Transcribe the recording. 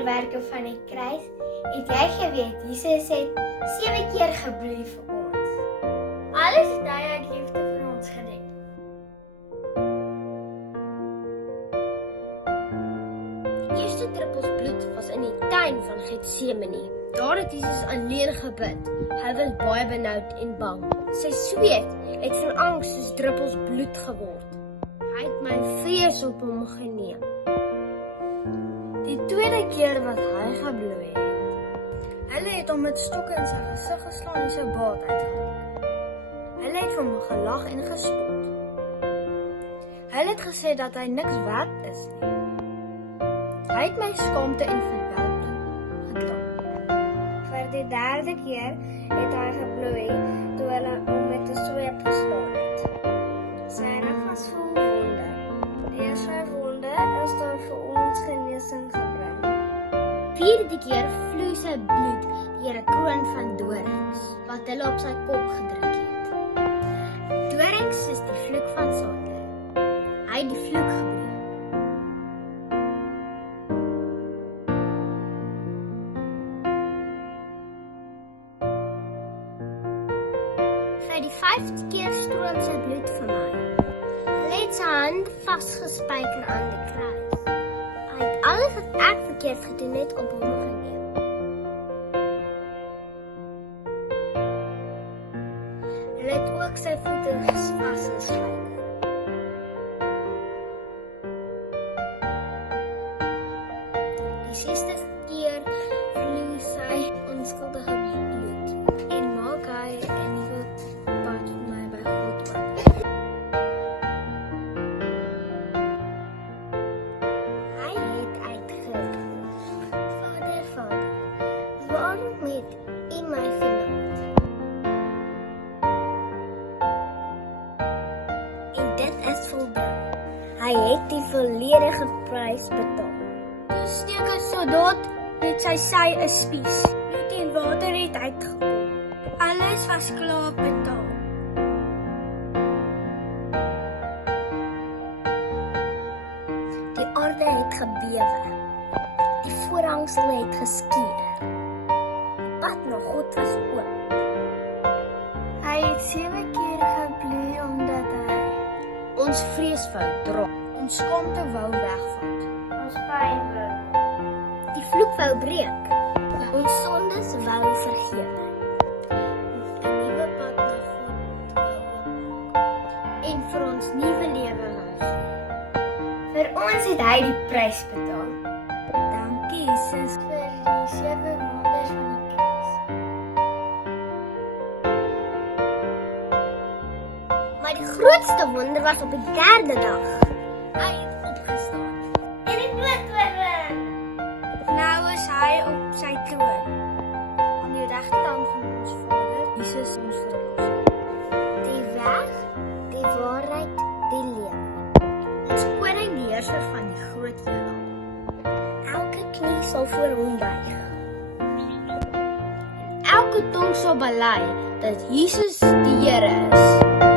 wonderwerke van die kruis, het jy geweet, Jesus het 7 keer gebloei vir ons. Alles het hy uit liefde vir ons gedoen. Die eerste druppels bloed was in die tuin van Getsemane. Daar het Jesus alleen gebid. Hy was baie benoud en bang. Sy sweet het van angs soos druppels bloed geword. Hy het my vrees op hom geneem. Die tweede keer wat hy gebloei het, hulle het hom met stokke in sy gesig geslaan en sy baard uitgetrek. Hulle het vir hom gelag en gespot. Hulle het gesê dat hy niks werd is nie. Hy het my skaamte en verwerping gedra. Vir die derde keer het hy gebloei toe hulle hom met 'n sweep geslaan het. Sy rug was vol wonde. Deur sy wonde is daar vir ons genesing gebring. Vierde keer vloei sy bloed deur 'n kroon van dorings wat hulle op sy kop gedruk het. Dorings is die vloek van sonde. Hy het die vloek gebreek. Vir die 5de keer stroom sy bloed vir my. Hy het sy hand vasgespijker aan die kruis. Hy het alles wat ek verkeerd gedoen het op hom geneem. Hy het ook sy voete vasgespijker. Die 6de keer vloei sy onskuldige bloed en maak hy 'n nuwe pad vir my by God oop. Hy het uitgeroep: Vader, Vader, waarom het U my verlaat? En dit is volbring. Hy het die volledige prys betaal. Die steek 'n soldaat met sy sy 'n spies. Bloed en water het uitgekom. Alles was klaar betaal. Die aarde het gebewe. Die voorhangsel het geskeur. Die pad na God was oop. Hy het 7 keer gebloei omdat hy Ons vrees wou dra. Ons skaamte wou wegvat. ons pyn wou. Die vloek wou breek. Ons sondes wou vergewe. 'n Nuwe pad na God wou oopmaak. En vir ons nuwe lewe wou gee. Vir ons het hy die prys betaal. Dankie Jesus Vir die 7 wonders van die kruis. Maar die grootste wonder was op die 3de dag. Hy het opgestaan. En die dood oorwin. Nou is hy op sy troon. Aan die regterkant van ons Vader, Jesus ons verlosser. Die weg, die waarheid, die lewe. Ons koning, die heerser van die groot heelal. Elke knie sal voor hom buig. En elke tong sal bely dat Jesus die Here is.